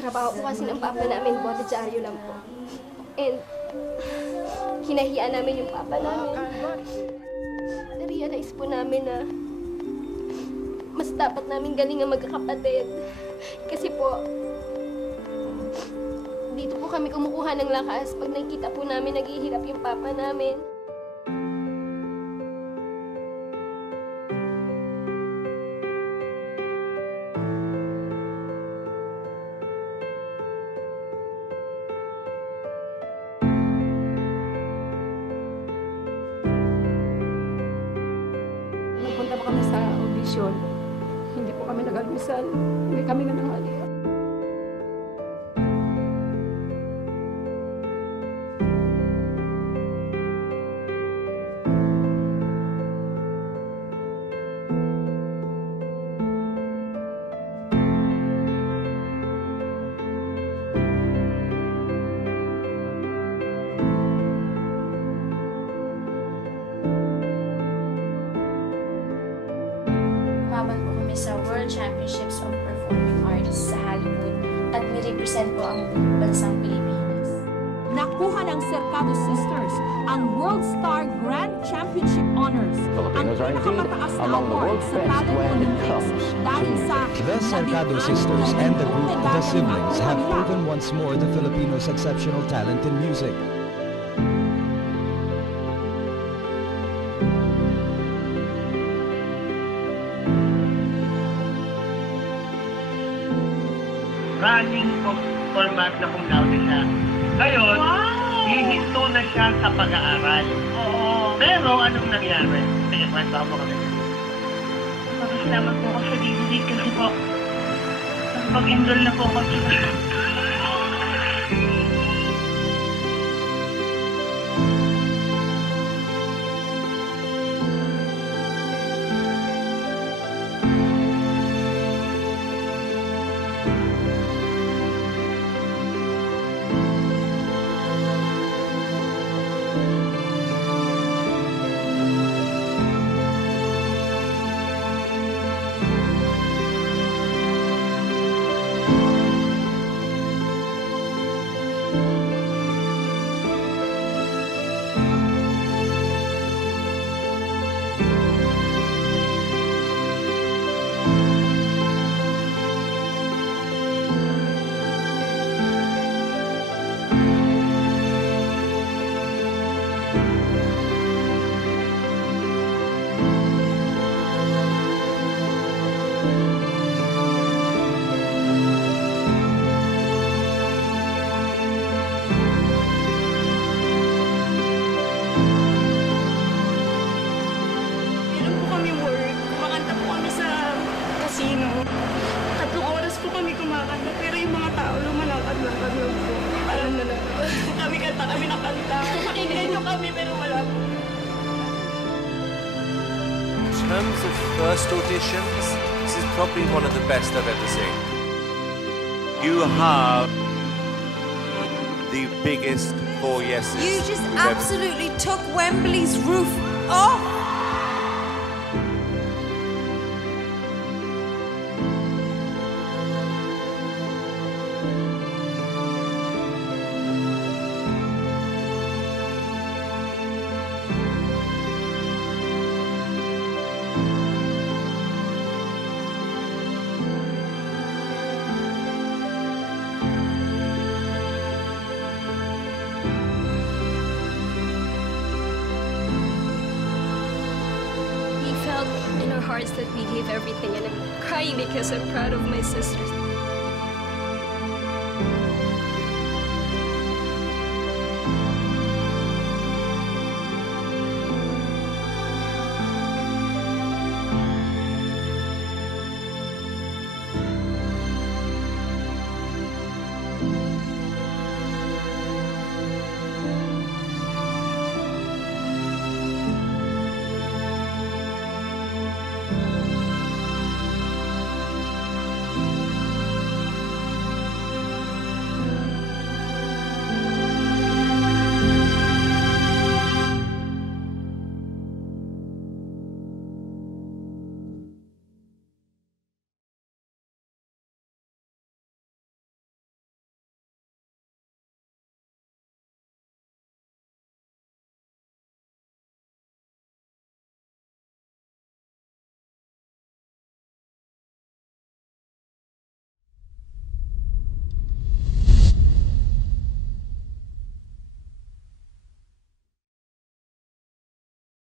Trabaho po kasi ng papa namin, botedyaryo lang po. And hinahiya namin yung papa namin. Na-realize po namin na mas dapat namin galing ang magkakapatid. Kasi po, dito po kami kumukuha ng lakas pag nakikita po namin naghihirap yung papa namin. Nagpunta pa kami sa audition. Hindi po kami nag-almusal. Hindi kami nanangali. Umaban po kami sa World Championships of Performing Arts sa Hollywood at nirepresent po ang bansang Pilipinas. Nakuha ng Cercado Sisters ang World Star Grand Championship Honors, ang pinakamataas na award sa Talent Olympics dahil sa The Cercado Sisters and the group The Siblings have proven once more the Filipinos' exceptional talent in music. Running format na kung laude siya. Ngayon, hihinto na siya sa pag-aaral. Oo. Pero anong nangyari? Sige, kwento mo kami. Salamat po ako sa DVD kasi po mag-enroll na po ako sa kumakanta, pero yung mga tao lumalakad-lakad lang po. Alam na lang. Kami kanta, kami nakanta. Pakinggan nyo kami, pero wala po. In terms of first auditions, this is probably one of the best I've ever seen. You have the biggest 4 yeses. You just absolutely took Wembley's roof off. In our hearts that we gave everything, and I'm crying because I'm proud of my sisters.